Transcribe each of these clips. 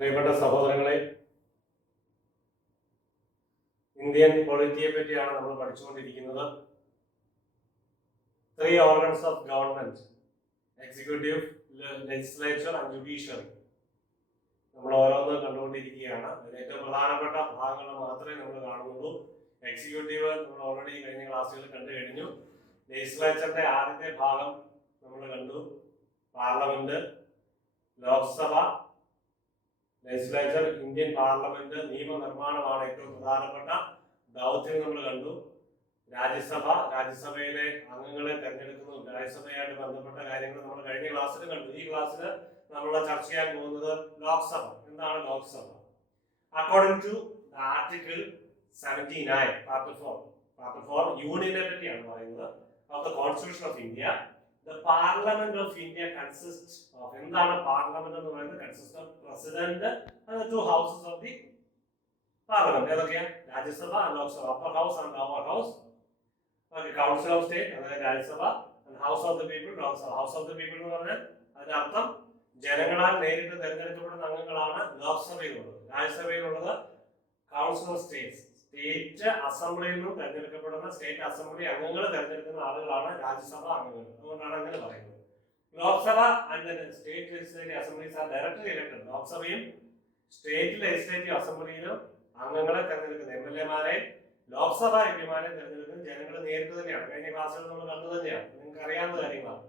പ്രിയപ്പെട്ട സഹോദരങ്ങളെ, ഇന്ത്യൻ പൊളിറ്റിയെ പറ്റിയാണ് നമ്മൾ പഠിച്ചുകൊണ്ടിരിക്കുന്നത്. 3 organs of government: executive, legislature and judiciary. നമ്മൾ ഓരോന്ന് കണ്ടുകൊണ്ടിരിക്കുകയാണ്. അതിൽ ഏറ്റവും പ്രധാനപ്പെട്ട ഭാഗങ്ങൾ മാത്രമേ നമ്മൾ കാണുന്നുള്ളൂ. എക്സിക്യൂട്ടീവ് നമ്മൾ ഓൾറെഡി കഴിഞ്ഞ ക്ലാസ്സുകളിൽ കണ്ടു കഴിഞ്ഞു. ലെജിസ്ലേച്ചറിന്റെ ആദ്യത്തെ ഭാഗം നമ്മൾ കണ്ടു. Parliament, Lok Sabha. Legislature, Indian parliament, നിയമനിർമ്മാണമാണ് ഏറ്റവും പ്രധാനപ്പെട്ട ദൗത്യം നമ്മൾ കണ്ടു. രാജ്യസഭ, രാജ്യസഭയിലെ അംഗങ്ങളെ തെരഞ്ഞെടുക്കുന്നു. രാജ്യസഭയായിട്ട് ബന്ധപ്പെട്ട കാര്യങ്ങൾ നമ്മൾ കഴിഞ്ഞ ക്ലാസ്സിൽ കണ്ടു. ഈ ക്ലാസ്സിൽ നമ്മൾ ചർച്ച ചെയ്യാൻ പോകുന്നത് ലോക്സഭ. എന്താണ് Lok Sabha? According to article 79 part 4 യൂണിയനെ പറ്റിയാണ് പറയുന്നത്. Of the constitution of India, the parliament of India consists of, എന്താണ് പാർലമെന്റ് എന്ന് പറയുന്നത്? Consist of president and 2 houses of the parliament. ഏതൊക്കെയാ? Rajya Sabha and Lok Sabha. upper house and lower house. Council of state, അതായത് Rajya Sabha, and house of the people, Lok Sabha. House of the people എന്ന് പറഞ്ഞാൽ അതിന്റെ അർത്ഥം ജനങ്ങളാൽ നേരിട്ട് തെരഞ്ഞെടുക്കപ്പെടുന്ന അംഗങ്ങളാണ് ലോക്സഭയിലുള്ളത്. രാജ്യസഭയിലുള്ളത് കൗൺസിൽ ഓഫ് സ്റ്റേറ്റ്സ്, സ്റ്റേറ്റ് അസംബ്ലിയിൽ നിന്നും തെരഞ്ഞെടുക്കപ്പെടുന്ന സ്റ്റേറ്റ് അസംബ്ലി അംഗങ്ങൾ തെരഞ്ഞെടുക്കുന്ന ആളുകളാണ് രാജ്യസഭ അംഗങ്ങൾ. അതുകൊണ്ടാണ് അങ്ങനെ പറയുന്നത്. Lok Sabha and state legislative assemblies are directly elected. ലോക്സഭയും സ്റ്റേറ്റ് ലെജിസ്ലേറ്റീവ് അസംബ്ലിയിലും അംഗങ്ങളെ തെരഞ്ഞെടുക്കുന്ന എംഎൽഎമാരെ, ലോക്സഭ എംപിമാരെ തെരഞ്ഞെടുക്കുന്നത് ജനങ്ങൾ നേരിട്ട് തന്നെയാണ്. കഴിഞ്ഞ ക്ലാസ്സുകൾ നമ്മൾ കണ്ടു തന്നെയാണ്. നിങ്ങൾക്ക് അറിയാവുന്ന കാര്യങ്ങളാണ്.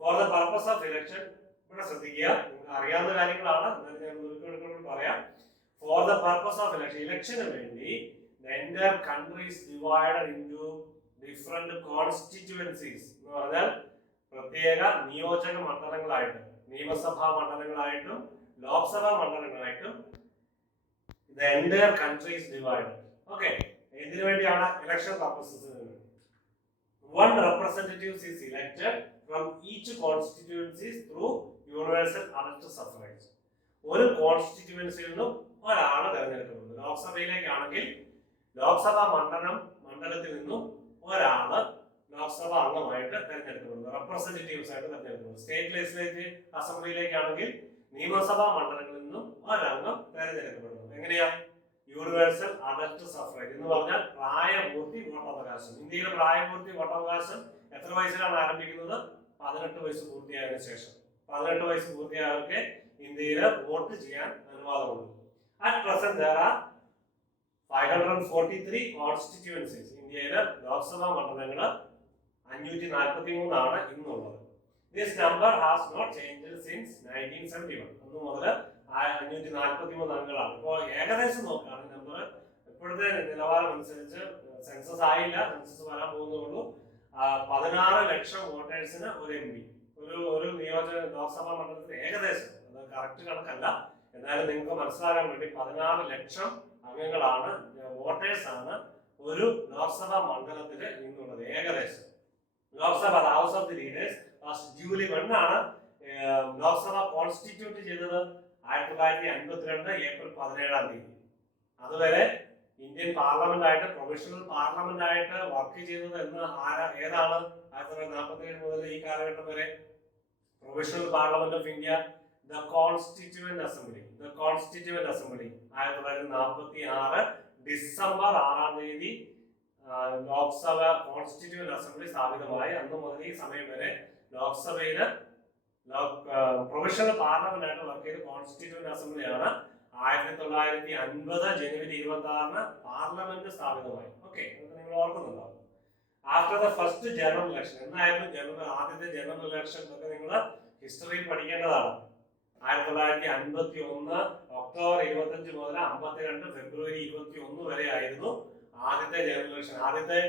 For the purpose of election, ഇവിടെ ശ്രദ്ധിക്കുക, നിങ്ങൾക്ക് അറിയാവുന്ന കാര്യങ്ങളാണ്, എന്നാലും ഞാൻ മുൻകൂട്ടി പറയാം. For the purpose of election, ഇലക്ഷന് വേണ്ടി the entire country is divided into different constituencies. എന്ന് പറഞ്ഞാൽ പ്രത്യേക നിയോജക മണ്ഡലങ്ങളായിട്ടും നിയമസഭാ മണ്ഡലങ്ങളായിട്ടും Lok Sabha മണ്ഡലങ്ങളായിട്ടും the entire country is divided. Okay, എന്തിനു വേണ്ടിയാണ്? ഇലക്ഷൻ പർപ്പസസിന് വേണ്ടി. One representative is elected from each constituency through universal adult suffrage. ഒരു കോൺസ്റ്റിറ്റ്യുവൻസിയിൽ നിന്നും ഒരാളെ തെരഞ്ഞെടുക്കുന്നത്. ലോക്സഭയിലേക്കാണെങ്കിൽ ലോക്സഭാ മണ്ഡലത്തിൽ നിന്നും ഒരാള് ലോക്സഭ അംഗമായിട്ട് തെരഞ്ഞെടുക്കപ്പെടുന്നു, റെപ്രസെന്റേറ്റീവ്സ് ആയിട്ട് തെരഞ്ഞെടുക്കുന്നു. സ്റ്റേറ്റ് ലെജിസ്ലേറ്റീവ് അസംബ്ലിയിലേക്കാണെങ്കിൽ നിയമസഭാ മണ്ഡലങ്ങളിൽ നിന്നും ഒരംഗം തെരഞ്ഞെടുക്കപ്പെടുന്നു. എങ്ങനെയാ? യൂണിവേഴ്സൽ അഡൽട്ട് സഫ്രേജ് എന്ന് പറഞ്ഞാൽ പ്രായപൂർത്തി വോട്ടവകാശം. ഇന്ത്യയിലെ പ്രായപൂർത്തി വോട്ടവകാശം എത്ര വയസ്സിലാണ് ആരംഭിക്കുന്നത്? 18 വയസ്സ് പൂർത്തിയായതിനു ശേഷം. 18 വയസ്സ് പൂർത്തിയായവർക്ക് ഇന്ത്യയിൽ വോട്ട് ചെയ്യാൻ അനുവാദമുള്ളൂ. At present there are 543 constituencies. ഇന്ത്യയിലെ ലോക്സഭാ മണ്ഡലങ്ങൾ 543 ആണ് ഇന്നുള്ളത്. This number has not changed since 1971. അന്ന് മുതൽ 543 അംഗങ്ങളാണ്. ഇപ്പോൾ ഏകദേശം നോക്കുകയാണെങ്കിൽ നമ്പർ ഇപ്പോഴത്തെ നിലവാരം അനുസരിച്ച് സെൻസസ് ആയില്ല, സെൻസസ് വരാൻ പോകുന്നുള്ളൂ. 16 ലക്ഷം വോട്ടേഴ്സിന് ഒരു എം പി, ഒരു നിയോജക ലോക്സഭാ മണ്ഡലത്തിൽ ഏകദേശം, അത് കറക്റ്റ് കണക്കല്ല, എന്നാലും നിങ്ങൾക്ക് മനസ്സിലാകാൻ വേണ്ടി 16 ലക്ഷം അംഗങ്ങളാണ്, വോട്ടേഴ്സ് ആണ് ഒരു ലോക്സഭാ മണ്ഡലത്തിൽ ഇന്നുള്ളത് ഏകദേശം. Lok Sabha house of the leaders July 1 ആണ് ലോക്സഭ കോൺസ്റ്റിറ്റ്യൂട്ട് ചെയ്തത്. 1952 ഏപ്രിൽ 17 അതുവരെ ഇന്ത്യൻ പാർലമെന്റ് ആയിട്ട്, പ്രൊവിഷണൽ പാർലമെന്റ് ആയിട്ട് വർക്ക് ചെയ്തത് എന്ന് ഏതാണ്? 1947 മുതൽ ഈ കാലഘട്ടം വരെ provisional parliament of India, the constituent assembly 1946 December 6 Lok Sabha constituent assembly സ്ഥാപിതമായി. അന്ന് മുതൽ ഈ സമയം വരെ ലോക്സഭയില് പ്രൊവിഷണൽ പാർലമെന്റ് ആയിട്ട് വർക്ക് ചെയ്ത കോൺസ്റ്റിറ്റ്യൂവന്റ് അസംബ്ലിയാണ്. 1950 ജനുവരി 26 പാർലമെന്റ് സ്ഥാപിതമായി. ഓക്കെ, നിങ്ങൾ ഓർക്കുന്നുണ്ടോ? After the first general election, എന്നായിരുന്നു ആദ്യത്തെ ജനറൽ ഇലക്ഷൻ ഒക്കെ നിങ്ങൾ ഹിസ്റ്ററിയിൽ പഠിക്കേണ്ടതാണ്. 1951 ഒക്ടോബർ 25 മുതൽ 52 ഫെബ്രുവരി 21 വരെ ആയിരുന്നു ആദ്യത്തെ ജനറൽ ഇലക്ഷൻ. ആദ്യത്തെ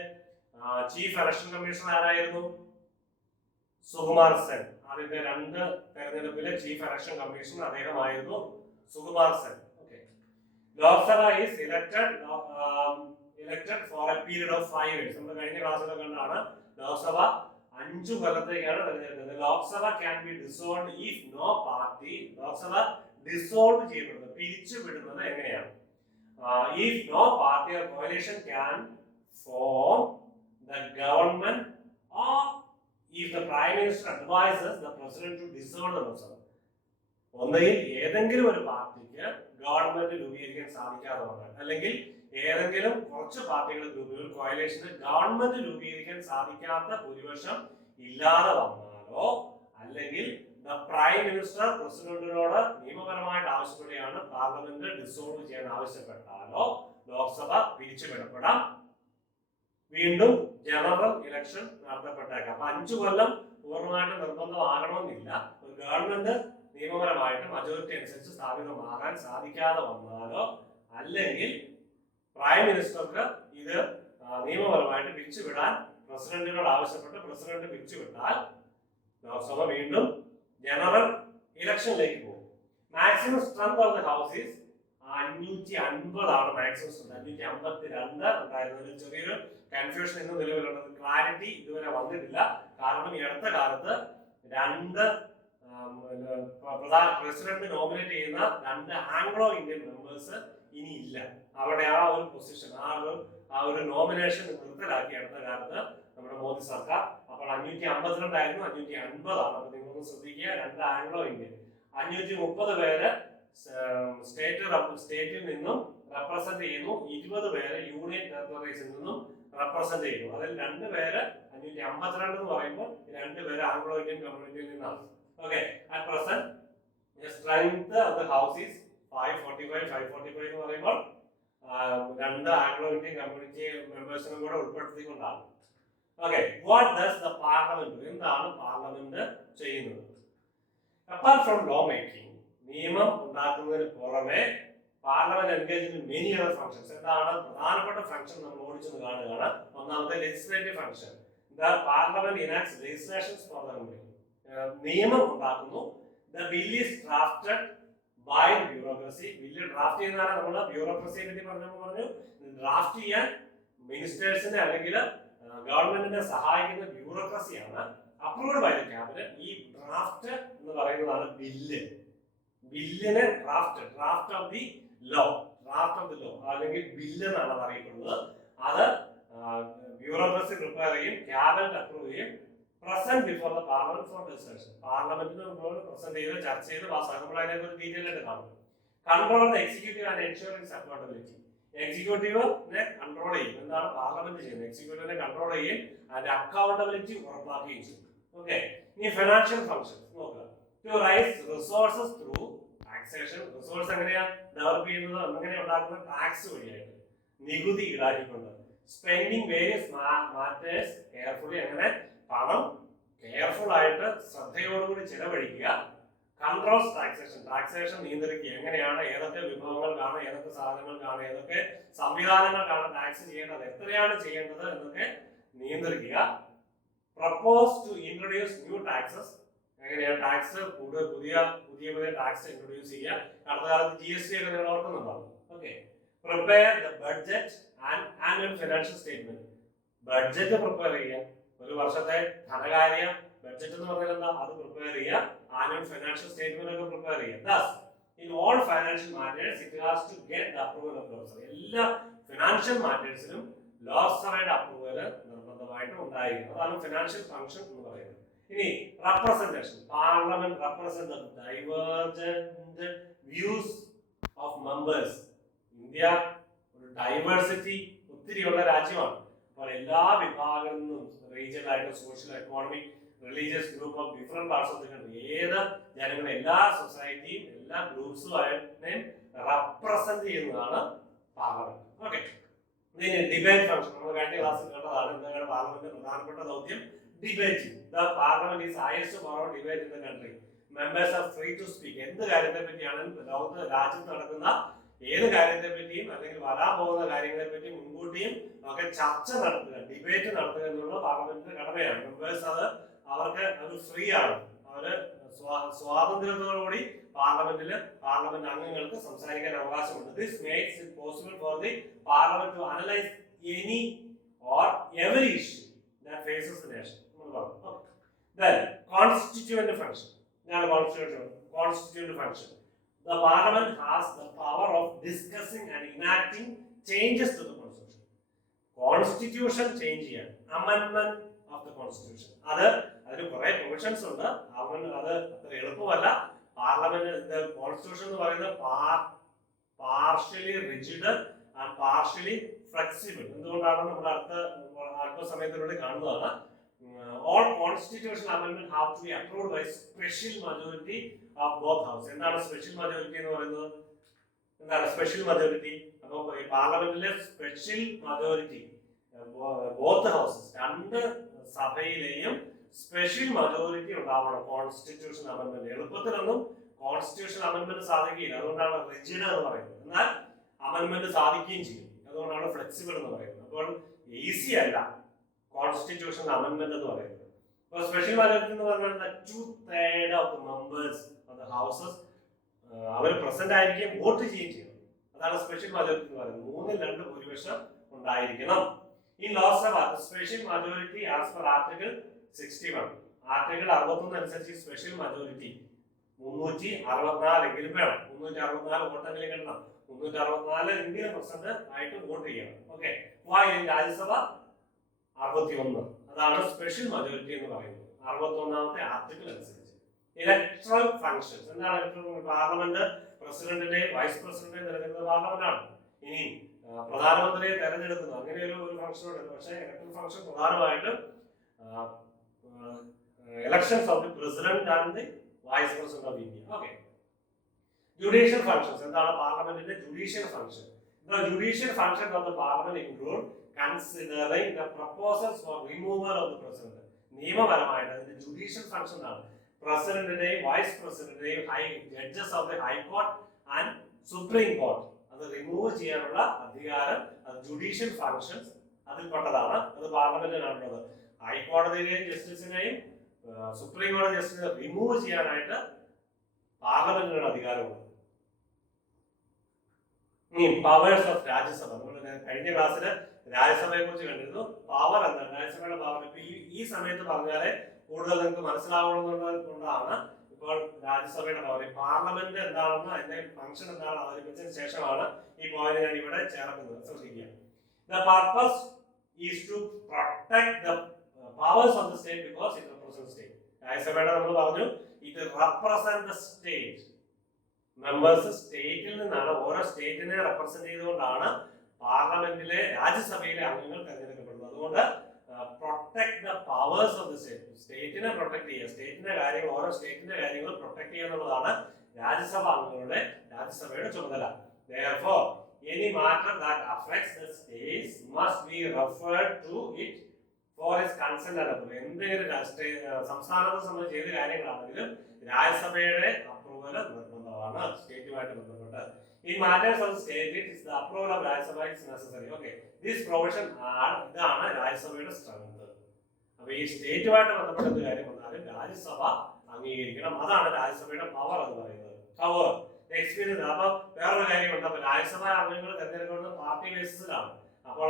ചീഫ് ഇലക്ഷൻ കമ്മീഷണർ ആരായിരുന്നു? സുകുമാർ സെൻ. ആദ്യത്തെ 2 തെരഞ്ഞെടുപ്പിലെ ചീഫ് ഇലക്ഷൻ കമ്മീഷണർ അദ്ദേഹമായിരുന്നു Sukumar Sen. Okay, Lok Sabha is elected for a period of 5 years. നമ്മൾ കഴിഞ്ഞ ക്ലാസ്സിൽ കണ്ടാണ് ലോക്സഭ 5 കൊല്ലത്തേക്കാണ് തെരഞ്ഞെടുക്കുന്നത്. Lok Sabha can be dissolved if no party. Lok Sabha dissolve ചെയ്യപ്പെടുന്നത്, പിരിച്ചു വിടുന്നത് എങ്ങനെയാണ്? If no party or coalition can form the government or if the prime minister advises the president to dissolve the Lok Sabha. ഒന്നുകിൽ ഏതെങ്കിലും ഒരു പാർട്ടിക്ക് ഗവൺമെന്റ് രൂപീകരിക്കാൻ സാധിക്കാതെ വന്നാൽ, അല്ലെങ്കിൽ ഏതെങ്കിലും കുറച്ച് പാർട്ടികൾ ഗ്രൂപ്പുകൾ കോയലേഷന് ഗവൺമെന്റ് രൂപീകരിക്കാൻ സാധിക്കാത്ത ഭൂരിപക്ഷം ഇല്ലാതെ വന്നാലോ, അല്ലെങ്കിൽ പ്രൈം മിനിസ്റ്റർ പ്രസിഡന്റിനോട് നിയമപരമായിട്ട് ആവശ്യപ്പെടുകയാണ് പാർലമെന്റ് ഡിസോൾവ് ചെയ്യാൻ ആവശ്യപ്പെട്ടാലോ ലോക്സഭ പിരിച്ചുവിടപ്പെടാം. വീണ്ടും ജനറൽ ഇലക്ഷൻ നടത്തപ്പെട്ടേക്കാം. അപ്പൊ 5 കൊല്ലം പൂർണ്ണമായിട്ട് നിർബന്ധമാകണമെന്നില്ല. ഒരു ഗവൺമെന്റ് നിയമപരമായിട്ട് മജോറിറ്റി അനുസരിച്ച് സ്ഥാപിതമാകാൻ സാധിക്കാതെ വന്നാലോ, അല്ലെങ്കിൽ പ്രൈം മിനിസ്റ്റർക്ക് ഇത് നിയമപരമായിട്ട് പിരിച്ചുവിടാൻ പ്രസിഡന്റിനോട് ആവശ്യപ്പെട്ട് പ്രസിഡന്റ് പിരിച്ചുവിട്ടാൽ ലോക്സഭ വീണ്ടും ജനറൽ ഇലക്ഷനിലേക്ക് പോകും. Maximum strength of the house is 550 ആണ് മാക്സിമം സ്ട്രെങ്ത്. 552 ഉണ്ടായിരുന്ന ഒരു ചെറിയൊരു കൺഫ്യൂഷൻ ഇന്ന് നിലവിലുള്ളത്. ക്ലാരിറ്റി ഇതുവരെ വന്നിട്ടില്ല. കാരണം ഈ അടുത്ത കാലത്ത് പ്രസിഡന്റ് നോമിനേറ്റ് ചെയ്യുന്ന 2 ആംഗ്ലോ ഇന്ത്യൻ മെമ്പേഴ്സ് ഇനി ഇല്ല. അവിടെ ആ ഒരു പൊസിഷൻ, ആ ഒരു നോമിനേഷൻ നിർത്തലാക്കി അടുത്ത കാലത്ത് നമ്മുടെ മോദി സർക്കാർ. അപ്പോൾ 552 ആയിരുന്നു, 550 ആണ്. അപ്പൊ നിങ്ങളൊന്ന് ശ്രദ്ധിക്കുക. 2 ആംഗ്ലോ ഇന്ത്യൻ, 530 പേര് സ്റ്റേറ്റിൽ നിന്നും റെപ്രസെന്റ് ചെയ്യുന്നു, 20 പേര് യൂണിയൻ ടെറിട്ടറീസിൽ നിന്നും റെപ്രസെന്റ് ചെയ്യുന്നു. അതിൽ 2 പേര് 552 എന്ന് പറയുമ്പോൾ 2 പേര് ആംഗ്ലോ ഇന്ത്യൻ കമ്മ്യൂണിറ്റിയിൽ നിന്നാണ്. Okay, at present strength of the house is 545 എന്ന് പറയുമ്പോൾ 2 ആംഗ്ലോ ഇന്ത്യൻ കമ്മ്യൂണിറ്റി മെമ്പേഴ്സിനും കൂടെ ഉൾപ്പെടുത്തിക്കൊണ്ടാണ്. Okay, what does the parliament, എന്താണ് പാർലമെന്റ് ചെയ്യുന്നത്? അപ്പാർട്ട് ഫ്രം ലോ മേക്കിംഗ്, നിയമം ഉണ്ടാക്കുന്നതിന് പുറമെ parliament engage in many other functions. എന്താണ് പ്രധാനപ്പെട്ട ഫംഗ്ഷൻ നമ്മൾ ഓടിച്ചെന്ന് കാണുകയാണ്. ഒന്നാമത്തെ legislative function. The parliament enacts legislations for the country. നിയമം ഉണ്ടാക്കുന്നു. The bill is drafted by bureaucracy. Bill draft ചെയ്യുന്നതാണ് നമ്മൾ ബ്യൂറോക്രസിയെ പറ്റി പറഞ്ഞു. ഡ്രാഫ്റ്റ് ചെയ്യാൻ മിനിസ്റ്റേഴ്സിനെ അല്ലെങ്കിൽ ഗവൺമെന്റിനെ സഹായിക്കുന്ന ബ്യൂറോക്രസിയാണ്. Approved by the cabinet. ഈ ഡ്രാഫ്റ്റ് എന്ന് പറയുന്നതാണ് ബില്ല്. ബില്ലിനെ ഡ്രാഫ്റ്റ് ഓഫ് ദി ലോ അല്ലെങ്കിൽ ബില്ല് എന്നാണ് അറിയപ്പെടുന്നത്. അത് ബ്യൂറോക്രസി പ്രിപ്പയർ ചെയ്യും, ക്യാബിനറ്റ് അപ്രൂവ് ചെയ്യും, present before the parliament for discussion. പാർലമെന്റിന് പ്രസന്റ് ചെയ്ത് ചർച്ച ചെയ്ത് പാസ്സാക്കുമ്പോൾ അതിനെക്കുറിച്ച് ഡീറ്റെയിൽ ആയിട്ട് കാണും. Control the executive and ensure its accountability. എക്സിക്യൂട്ടീവിനെ കൺട്രോൾ ചെയ്യും. എന്താണ് പാർലമെന്റ് ചെയ്യുന്നത്? എക്സിക്യൂട്ടീവിനെ കൺട്രോൾ ചെയ്യും, അതിന്റെ അക്കൗണ്ടബിലിറ്റി ഉറപ്പാക്കുകയും ചെയ്യും. ഓക്കെ, ഇനി ഫിനാൻഷ്യൽ ഫംഗ്ഷൻസ് നോക്കുക. To raise resources through taxation. Resource എങ്ങനെയാ ഡെവലപ്പ് ചെയ്യുന്നത്? എങ്ങനെ ഉണ്ടാക്കുന്ന? ടാക്സ് വഴിയായിട്ട്, നികുതി ഈടാക്കിക്കൊണ്ട്. Spending various matters carefully. അങ്ങനെ പണം കെയർഫുൾ ആയിട്ട് ശ്രദ്ധയോടുകൂടി ചെലവഴിക്കുക. കൺട്രോൾസ് ടാക്സേഷൻ നിയന്ത്രിക്കുക. എങ്ങനെയാണ്, ഏതൊക്കെ വിഭവങ്ങൾക്കാണ്, ഏതൊക്കെ സാധനങ്ങൾക്കാണ്, ഏതൊക്കെ സംവിധാനങ്ങൾക്കാണ് ടാക്സ് ചെയ്യേണ്ടത്, എത്രയാണ് ചെയ്യേണ്ടത് എന്നൊക്കെ നിയന്ത്രിക്കുക. Propose to introduce new taxes. എങ്ങനെയാണ് ടാക്സ് പുതിയ ടാക്സ് ഇൻട്രൊഡ്യൂസ് ചെയ്യുക. അടുത്ത കാലത്ത് GST ഒക്കെ നിങ്ങൾ ഓർക്കുന്നുണ്ടാവും. Okay, prepare the budget and annual financial statement. Budget prepare ചെയ്യുക. ഒരു വർഷത്തെ ധനകാര്യ ബഡ്ജറ്റ് എന്ന് പറഞ്ഞാൽ എന്താ? അത് പ്രിപ്പയർ ചെയ്യുക. ആനുവൽ ഫിനാൻഷ്യൽ സ്റ്റേറ്റ്മെന്റ് ഒക്കെ പ്രിപ്പയർ ചെയ്യുക. Thus in all financial matters it has to get the approval of Lok Sabha. എല്ലാ ഫിനാൻഷ്യൽ മാറ്റേഴ്സിലും ലോക്സഭയുടെ അപ്രൂവൽ നിർബന്ധമായിട്ട് ഉണ്ടായിരിക്കും. അതാണ് ഫിനാൻഷ്യൽ ഫംഗ്ഷൻ എന്ന് പറയുന്നത്. ഇനി representation. Parliament represent the divergent views of members. India ഒരു ഡൈവേഴ്സിറ്റി ഒത്തിരിയുള്ള രാജ്യമാണ്. അപ്പോൾ എല്ലാ വിഭാഗങ്ങളിൽ നിന്നും റീജിയണൽ ആയിട്ട്, social, economic, religious group of different parts of the country, ഏത് ജനങ്ങളുടെ എല്ലാ സൊസൈറ്റിയും എല്ലാ ഗ്രൂപ്പ്സും ആയിട്ട് റെപ്രസെന്റ് ചെയ്യുന്നതാണ് പാർലമെന്റ്. ഓക്കെ, ഡിബേറ്റ് ഫംഗ്ഷൻ നമ്മൾ കഴിഞ്ഞ ക്ലാസ്സിൽ കണ്ടതാണ്. എന്താണ് പാർലമെന്റിന്റെ പ്രധാനപ്പെട്ട ദൗത്യം? Debating. The parliament is highest power of debate in the country. Members are free to speak. എന്ത് കാര്യത്തെ പറ്റിയാണെങ്കിലും രാജ്യത്ത് നടക്കുന്ന ഏത് കാര്യത്തെ പറ്റിയും അല്ലെങ്കിൽ വരാൻ പോകുന്ന കാര്യങ്ങളെ പറ്റി മുൻകൂട്ടിയും ഒക്കെ ചർച്ച നടത്തുക, ഡിബേറ്റ് നടത്തുക എന്നുള്ള പാർലമെന്റിന്റെ കടമയാണ്. മെമ്പേഴ്സ് അവർക്ക് ഫ്രീ ആണ്. അവര് സ്വാതന്ത്ര്യത്തോടുകൂടി പാർലമെന്റ് അംഗങ്ങൾക്ക് സംസാരിക്കാൻ അവകാശമുണ്ട്. This makes it possible for the parliament to analyse any or every issue that faces the nation. Then constituent function. Constituent function. The parliament has the power of discussing and enacting changes to the constitution. Constitution change ചെയ്യാൻ, amendment of the constitution. അതിന് കുറെ provisions ഉണ്ട്. അത് അത്ര എളുപ്പമല്ല. Parliament constitution എന്ന് പറയുന്നത് partially rigid and partially flexible. എന്തുകൊണ്ടാണ് നമ്മൾ അല്പസമയത്തിലൂടെ കാണുന്നതാണ്. All constitutional amendments have to be approved by special majority of both houses. എന്താണ് സ്പെഷ്യൽ മജോറിറ്റി എന്ന് പറയുന്നത്? എന്താണ് സ്പെഷ്യൽ മജോറിറ്റി? അപ്പോൾ പാർലമെന്റിലെ സ്പെഷ്യൽ മജോറിറ്റി ബോത്ത് ഹൗസസ്, രണ്ട് സഭയിലെയും സ്പെഷ്യൽ മജോറിറ്റി ഉണ്ടാവണം കോൺസ്റ്റിറ്റ്യൂഷൻ അമെന്റ്മെന്റ്. എളുപ്പത്തിലൊന്നും കോൺസ്റ്റിറ്റ്യൂഷൻ അമെന്റ്മെന്റ് സാധിക്കില്ല, അതുകൊണ്ടാണ് റിജിഡ് എന്ന് പറയുന്നത്. എന്നാൽ അമെന്റ്മെന്റ് സാധിക്കുകയും ചെയ്യും, അതുകൊണ്ടാണ് ഫ്ലെക്സിബിൾ എന്ന് പറയുന്നത്. അപ്പോൾ ഈസി അല്ല കോൺസ്റ്റിറ്റ്യൂഷൻ അമെന്റ്മെന്റ് എന്ന് പറയുന്നത്. അപ്പോൾ സ്പെഷ്യൽ മജോറിറ്റി എന്ന് പറഞ്ഞാൽ 2/3 of the members of the houses അവർ പ്രസന്റ് ആയിരിക്കും, വോട്ട് ചെയ്യുകയും ചെയ്യണം. അതാണ് സ്പെഷ്യൽ മജോറിറ്റി എന്ന് പറയുന്നത്. 3/2 ഭൂരിപക്ഷം ഉണ്ടായിരിക്കണം. In Lok Sabha, the special majority as per Article 61. Article 61 അനുസരിച്ച് സ്പെഷ്യൽ മജോറിറ്റി 364 എങ്കിലും വേണം. 364 വോട്ടെങ്കിലും കിട്ടണം. 364 എങ്കിലും പെർസെന്റ് ആയിട്ട് വോട്ട് ചെയ്യണം. ഓക്കെ. രാജ്യസഭ 61. അതാണ് സ്പെഷ്യൽ മജോറിറ്റി എന്ന് പറയുന്നത്. 61ാമത്തെ ആർട്ടിക്കിൾ അനുസരിച്ച്. ഇലക്ട്രൽ ഫങ്ഷൻസ് എന്താണ്? പാർലമെന്റ് പ്രസിഡന്റിന്റെയും വൈസ് പ്രസിഡന്റിന്റെയും തിരഞ്ഞെടുക്കുന്ന പാർലമെന്റാണ്. ഇനി പ്രധാനമന്ത്രിയെ തെരഞ്ഞെടുക്കുന്നു, അങ്ങനെ ഒരു ഫംഗ്ഷൻ ഉണ്ട്. പക്ഷേ ഇലക്ട്രൽ ഫംഗ്ഷൻ പ്രധാനമായിട്ടും elections of the president and the vice president of India. Okay. Judicial functions. എന്താണ് പാർലമെന്റിന്റെ judicial function? The judicial functions of the parliament include considering the proposals for removal of the president. നിയമപരമായിട്ട് അതിന്റെ judicial function ആണ് പ്രസിഡന്റിന്റെയും vice പ്രസിഡന്റിന്റെയും judges of the high court and supreme court അത് remove ചെയ്യാനുള്ള അധികാരം, അത് ജുഡീഷ്യൽ ഫംഗ്ഷൻസ് അതിൽപ്പെട്ടതാണ്. അത് പാർലമെന്റിനാണുള്ളത്. ഹൈക്കോടതിയിലെയും ജസ്റ്റിസിനെയും സുപ്രീം കോടതി ജസ്റ്റിസിനെ റിമൂവ് ചെയ്യാനായിട്ട് പാർലമെന്റിനാണ് അധികാരമുള്ളത്. ഇനി പവേഴ്സ് ഓഫ് രാജ്യസഭ. നമ്മൾ കഴിഞ്ഞ ക്ലാസ്സിൽ രാജ്യസഭയെ കുറിച്ച് കണ്ടിരുന്നു. പവർ എന്താണ്? രാജ്യസഭയുടെ പവർ ഇപ്പൊ ഈ സമയത്ത് പറഞ്ഞാലേ കൂടുതൽ നിങ്ങൾക്ക് മനസ്സിലാവണമെന്നുള്ളത് കൊണ്ടാണ് ഇപ്പോൾ രാജ്യസഭയുടെ പവർ. പാർലമെന്റ് എന്താണെന്ന് അതിന്റെ ഫംഗ്ഷൻ എന്താണെന്ന് അവതരിപ്പിച്ചതിന് ശേഷമാണ് ഈ പോയിന്റ് ഞാൻ ഇവിടെ ചേർക്കുന്നത്. ശ്രദ്ധിക്കുക. The purpose is to protect the powers of the state because it represents state. രാജ്യസഭയുടെ നമ്മൾ പറഞ്ഞു it represents the state. Members സ്റ്റേറ്റിൽ നിന്നാണ്, ഓരോ സ്റ്റേറ്റിനെ റെപ്രസെന്റ് ചെയ്തുകൊണ്ടാണ് പാർലമെന്റിലെ രാജ്യസഭയിലെ അംഗങ്ങൾ തെരഞ്ഞെടുക്കപ്പെടുന്നത്. അതുകൊണ്ട് protect the powers of the state. സ്റ്റേറ്റിനെ പ്രൊട്ടക്ട് ചെയ്യുക, സ്റ്റേറ്റിന്റെ കാര്യങ്ങൾ, ഓരോ സ്റ്റേറ്റിന്റെ കാര്യങ്ങൾ പ്രൊട്ടക്ട് ചെയ്യുക എന്നുള്ളതാണ് രാജ്യസഭ അംഗങ്ങളുടെ രാജ്യസഭയുടെ ചുമതല. Therefore, any matter that affects the states must be referred to it for its consent and approval. എന്തെങ്കിലും സംസ്ഥാനത്തെ സംബന്ധിച്ച് ഏത് കാര്യങ്ങളാണെങ്കിലും രാജ്യസഭയുടെ അപ്രൂവൽ നിർബന്ധമാണ് സ്റ്റേറ്റുമായിട്ട് ബന്ധപ്പെട്ട്. In matters of state, it is the approval of Rajya Sabha is necessary. Okay, this provision ഇതാണ് രാജ്യസഭയുടെ strength. അപ്പൊ ഈ സ്റ്റേറ്റുമായിട്ട് ബന്ധപ്പെട്ട കാര്യം വന്നാലും രാജ്യസഭ അംഗീകരിക്കണം. അതാണ് രാജ്യസഭയുടെ പവർ എന്ന് പറയുന്നത്. Power experience. അപ്പൊ വേറൊരു കാര്യമുണ്ട്. അപ്പൊ രാജ്യസഭ അംഗങ്ങൾ തെരഞ്ഞെടുക്കുന്നത് പാർട്ടി ബേസിസിലാണ്. അപ്പോൾ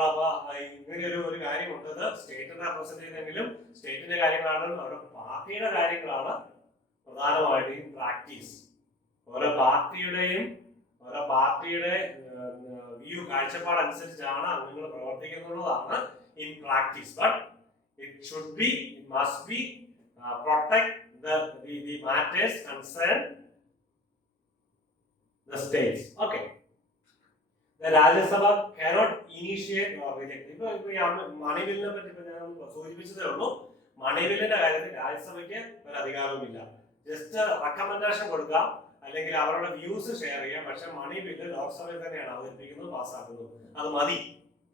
ഇങ്ങനെ ഒരു കാര്യമുണ്ട്. സ്റ്റേറ്റിനെ റെപ്രസെന്റ് ചെയ്തെങ്കിലും സ്റ്റേറ്റിന്റെ കാര്യങ്ങളാണ്, അവരുടെ പാർട്ടിയുടെ കാര്യങ്ങളാണ് പ്രധാനമായിട്ടും പ്രാക്ടീസ്. ഓരോ പാർട്ടിയുടെ വ്യൂ, കാഴ്ചപ്പാട് അനുസരിച്ചാണ് അംഗങ്ങൾ പ്രവർത്തിക്കുന്നുള്ളതാണ് in practice. But it must be protect the matters concern the states. Okay. The Rajya Sabha cannot initiate or reject. ഇപ്പൊ മണി ബില്ലിനെ പറ്റി ഞാൻ സൂചിപ്പിച്ചതേ ഉള്ളൂ. മണി ബില്ലിന്റെ കാര്യത്തിൽ രാജ്യസഭയ്ക്ക് ഒരു അധികാരവുമില്ല. ജസ്റ്റ് റെക്കമെൻഡേഷൻ കൊടുക്കാം, അല്ലെങ്കിൽ അവരുടെ വ്യൂസ് ഷെയർ ചെയ്യാം. പക്ഷെ മണി ബില്ല് ലോക്സഭയിൽ തന്നെയാണ് അവതരിപ്പിക്കുന്നത്, പാസ്സാക്കുന്നത്. അത് മതി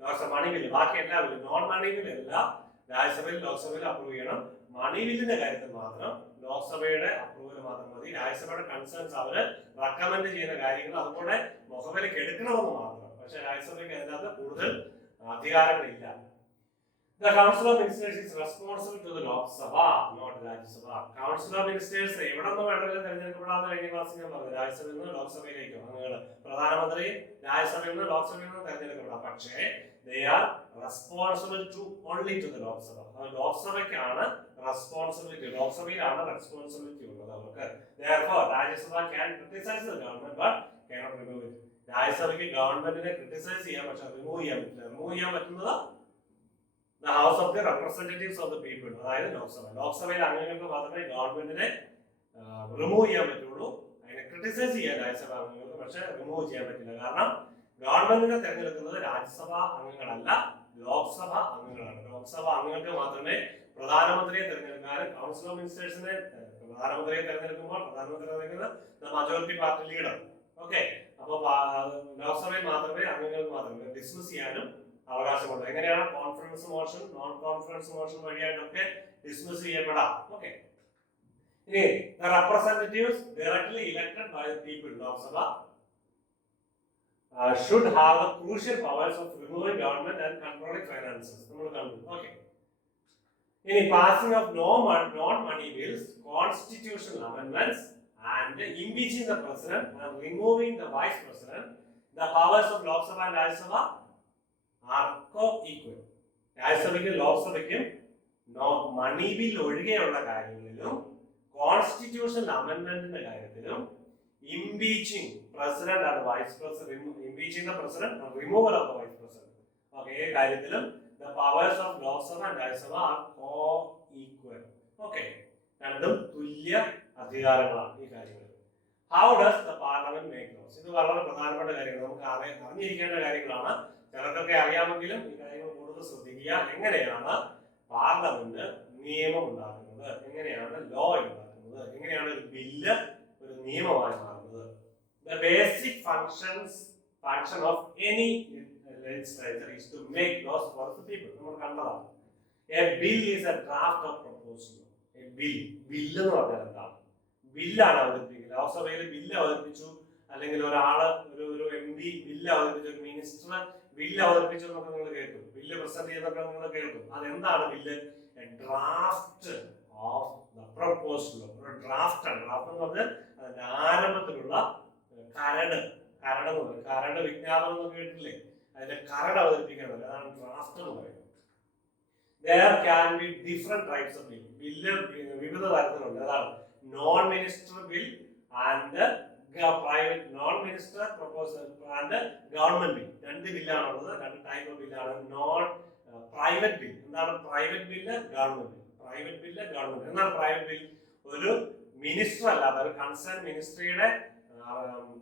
ലോക്സഭ മണി ബില്ല്. ബാക്കി എല്ലാ ബില്ലും, നോൺ മണി ബില്ല് എല്ലാം രാജ്യസഭയിൽ ലോക്സഭയിൽ അപ്രൂവ് ചെയ്യണം. മണി ബില്ലിന്റെ കാര്യത്തിൽ മാത്രം ലോക്സഭയുടെ അപ്രൂവൽ മാത്രം മതി. രാജ്യസഭയുടെ കൺസേൺസ് അവര് റെക്കമെൻഡ് ചെയ്യുന്ന കാര്യങ്ങൾ അതുപോലെ മുഖവിലേക്ക് എടുക്കണമെന്ന് മാത്രം. പക്ഷെ രാജ്യസഭയ്ക്ക് അതിനകത്ത് കൂടുതൽ അധികാരങ്ങളില്ല. The Council of Ministers is responsible to the Lok Sabha, not Rajya Sabha. Council of Ministers എവിടെ നിന്ന് വേണമെങ്കിലും തെരഞ്ഞെടുക്കപ്പെടാതെ കഴിഞ്ഞ ക്ലാസ്സിൽ ഞാൻ പറഞ്ഞു. രാജ്യസഭയിൽ നിന്ന് ലോക്സഭയിലേക്കോ അംഗങ്ങൾ, പ്രധാനമന്ത്രി രാജ്യസഭയിൽ നിന്ന് ലോക്സഭയിൽ നിന്ന് തെരഞ്ഞെടുക്കപ്പെടാം. പക്ഷേ they are responsible to only to the Lok Sabha. ലോക്സഭയ്ക്കാണ് റെസ്പോൺസിബിലിറ്റി, ലോക്സഭയിലാണ് റെസ്പോൺസിബിലിറ്റി ഉള്ളത് അവർക്ക്. Therefore, Rajya Sabha can criticize the government but cannot remove it. രാജ്യസഭയ്ക്ക് ഗവൺമെന്റിനെ ക്രിട്ടിസൈസ് ചെയ്യാൻ, പക്ഷെ റിമൂവ് ചെയ്യാൻ പറ്റില്ല. റിമൂവ് ചെയ്യാൻ പറ്റുന്നത് the House of the Representatives of the People, അതായത് ലോക്സഭ. ലോക്സഭയിലെ അംഗങ്ങൾക്ക് മാത്രമേ ഗവൺമെന്റിനെ റിമൂവ് ചെയ്യാൻ പറ്റുള്ളൂ. ക്രിട്ടിസൈസ് ചെയ്യാൻ രാജ്യസഭാ അംഗങ്ങൾക്ക്, പക്ഷെ റിമൂവ് ചെയ്യാൻ പറ്റില്ല. കാരണം ഗവൺമെന്റിനെ തെരഞ്ഞെടുക്കുന്നത് രാജ്യസഭാ അംഗങ്ങളല്ല, ലോക്സഭാ അംഗങ്ങളാണ്. ലോക്സഭാ അംഗങ്ങൾക്ക് മാത്രമേ പ്രധാനമന്ത്രിയെ തെരഞ്ഞെടുക്കാനും കൗൺസിൽ ഓഫ് മിനിസ്റ്റേഴ്സിനെ പ്രധാനമന്ത്രിയെ തെരഞ്ഞെടുക്കുമ്പോൾ പ്രധാനമന്ത്രി തെരഞ്ഞെടുക്കുന്ന മജോറിറ്റി പാർട്ടി ലീഡർ. ഓക്കെ, അപ്പൊ ലോക്സഭയിൽ മാത്രമേ അംഗങ്ങൾക്ക് മാത്രമേ ഡിസ്മിസ് ചെയ്യാനും അവകാശമുണ്ട്. എങ്ങനെയാണ്? Confidence motion, non confidence motion വഴിയായിട്ടൊക്കെ ഡിസ്മിസ് ചെയ്യപ്പെടാം. ഓക്കെ, ഇനി the representatives directly elected by the people, Lok Sabha, should have the crucial powers of removing government and controlling finances. നമ്മൾ കണ്ടു. ഓക്കെ, ഇനി passing of non-money bills, constitutional amendments and impeaching the president and removing the vice president, the powers of Lok Sabha and Rajya Sabha are co-equal. രാജ്യസഭയ്ക്കും ലോക്സഭയ്ക്കും money bill ഒഴികെയുള്ള കാര്യങ്ങളിലും constitutional അമെൻമെന്റിന്റെ കാര്യത്തിലും impeaching president and vice president, impeaching the president and removal of the vice president, okay, ഈ കാര്യത്തിലും the powers of Lok Sabha and Rajya Sabha are co equal. Okay, രണ്ടും തുല്യ അധികാരങ്ങളാണ് ഈ കാര്യങ്ങളിൽ. How does the parliament make laws? ഇത് വളരെ പ്രധാനപ്പെട്ട കാര്യങ്ങൾ, നമുക്ക് അറിഞ്ഞിരിക്കേണ്ട കാര്യങ്ങളാണ്. ചിലർക്കൊക്കെ അറിയാമെങ്കിലും ഈ കാര്യങ്ങൾ കൂടുതൽ ശ്രദ്ധിക്കുക. എങ്ങനെയാണ് പാർലമെന്റ് നിയമം ഉണ്ടാക്കുന്നത്, എങ്ങനെയാണ് ലോ ഉണ്ടാക്കുന്നത്, എങ്ങനെയാണ് ഒരു ബില്ല് ഒരു നിയമമായി മാറുന്നത്? The basic function of any legislature is to make laws for the people. നമ്മൾ കണ്ടതാണ്. A bill is a draft of proposal. A bill എന്ന് പറഞ്ഞാൽ എന്താണ്? ബില്ലാണ് അവതരിപ്പിക്കുന്നത്. ലോക്സഭയിൽ ബില്ല് അവതരിപ്പിച്ചു, അല്ലെങ്കിൽ ഒരാള് ഒരു MP ബില്ല് അവതരിപ്പിച്ചു, ഒരു മിനിസ്റ്റർ ബില്ല് അവതരിപ്പിച്ചു എന്നൊക്കെ നിങ്ങൾ കേട്ടു. ബില്ല് പ്രസന്റ് ചെയ്യുന്നൊക്കെ നിങ്ങൾ കേട്ടു. അതെന്താണ് bill? A draft of the proposal. ഒരു ഡ്രാഫ്റ്റ് ആണ്. ഡ്രാഫ്റ്റ് എന്ന് പറഞ്ഞാൽ അതിന്റെ ആരംഭത്തിലുള്ള കരട് വിജ്ഞാപനം എന്ന് കേട്ടില്ലേ? അതിന്റെ കരട് അവതരിപ്പിക്കുന്നത്, അതാണ് ഡ്രാഫ്റ്റ് എന്ന് പറയുന്നത്. There can be different types of bill. Bill വിവിധ തരത്തിലുണ്ട്. അതാണ് non minister bill and private, non minister proposal and government bill. രണ്ട് ബില്ലാണുള്ളത്, രണ്ട് ടൈപ്പ് ഓഫ് ബില്ലാണ്. Non private bill. എന്താണ് private bill? Government bill. Private bill, government. എന്താണ് private bill? ഒരു മിനിസ്റ്റർ അല്ലാത്ത, ഒരു കൺസേൺ മിനിസ്ട്രിയുടെ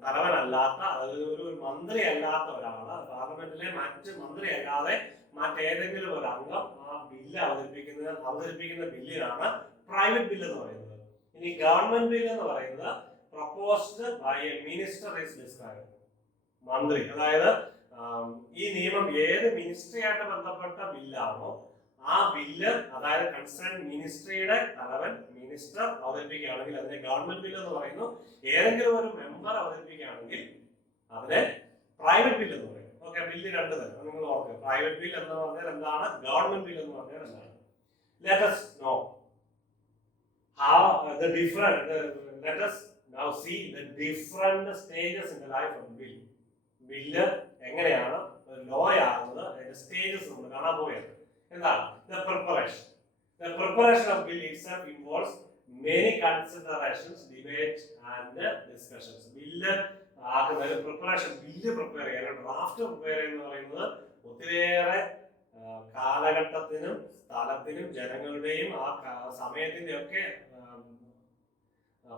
തലവനല്ലാത്ത, ഒരു മന്ത്രി അല്ലാത്ത ഒരാള്, പാർലമെന്റിലെ മറ്റ് മന്ത്രി അല്ലാതെ മറ്റേതെങ്കിലും ഒരു അംഗം ആ ബില്ല് അവതരിപ്പിക്കുന്ന ബില്ലിനാണ് പ്രൈവറ്റ് ബില്ല് എന്ന് പറയുന്നത്. ഇനി ഗവൺമെന്റ് ബില്ല് എന്ന് പറയുന്നത് proposed by a minister is described. മന്ത്രി, അതായത് ഈ നിയമം ഏത് മിനിസ്ട്രിയായിട്ട് ബന്ധപ്പെട്ട ബില്ലാണോ ആ ബില്ല്, അതായത് കൺസേൺ മിനിസ്ട്രിയുടെ തലവൻ മിനിസ്റ്റർ അവതരിപ്പിക്കുകയാണെങ്കിൽ അതിനെ ഗവൺമെന്റ് ബില്ല് എന്ന് പറയുന്നു. ഏതെങ്കിലും ഒരു മെമ്പർ അവതരിപ്പിക്കുകയാണെങ്കിൽ അതിനെ പ്രൈവറ്റ് ബില്ല് എന്ന് പറയും. ഓക്കെ, ബില്ല് രണ്ട് തരം നിങ്ങൾ ഓർക്കുക. പ്രൈവറ്റ് ബിൽ എന്ന് പറഞ്ഞാൽ എന്താണ്, ഗവൺമെന്റ് ബിൽ എന്ന് പറഞ്ഞാൽ എന്താണ്. Let us know how the different let us now see the different stages in the life of bill. Bill എങ്ങനെയാണ് ലോ ആകുന്നത്, അതിന്റെ സ്റ്റേജസ് നമ്മൾ കാണാൻ പോവുകയാണ്. എന്താണ്? The preparation of bill itself involves many considerations, debate and discussions. Bill ആക്കുന്ന preparation, bill prepare ചെയ്യാൻ, draft prepare എന്ന് പറയുന്നത് ഒത്തിരിയേറെ കാലഘട്ടത്തിനും സ്ഥലത്തിനും ജനങ്ങളുടെയും ആ സമയത്തിന്റെ ഒക്കെ